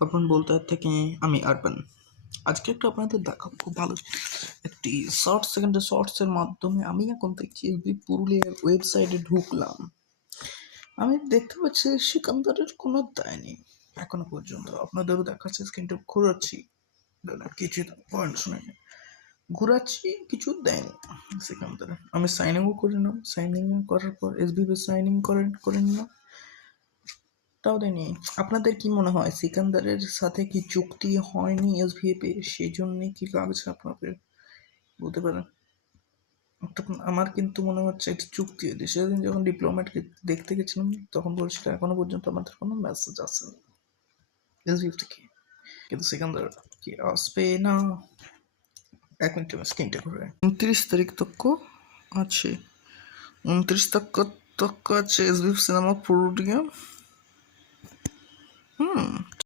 অর্পণ বলতে থেকে আমি আরবান। আজকে একটা আপনাদের দেখাবো খুব ভালো একটি শর্টসের মাধ্যমে আমি এখন দেখছি এসবি পুরুলিয়ার ওয়েবসাইটে ঢুকলাম। আমি দেখতে পাচ্ছি সিকান্দারের কোনো দায় নেই এখনো পর্যন্ত। আপনাদেরও দেখাচ্ছে স্ক্রিনটা ঘোরাচ্ছি, কিছু পয়েন্ট শুনে ঘোরাচ্ছি, কিছু দেয়নি সিকান্দার। আমি সাইন ইনও করে নিলাম, সাইন ইন করার পর এসবি সাইন ইন করে নিলাম, তাও দেয়নি। আপনাদের কি মনে হয় সিকান্দারের সাথে কি চুক্তি হয়নি এসভিএপি, সেই জন্য কি লাগছে আপনাদের বলতে পারেন? আমার কিন্তু মনে হচ্ছে এটা চুক্তি হয়েছে। সেদিন যখন ডিপ্লোম্যাট দেখতে গেছিলাম তখন বলছিল এখনো পর্যন্ত আমাদের কোনো মেসেজ আসেনি এসভিএফ থেকে, কিন্তু সিকান্দার কি আসবে না। এক মিনিট স্ক্রিনটা করে 29 তারিখ তক আছে, 29 তক আছে এসভিএফ সিনেমা পুরুলিয়া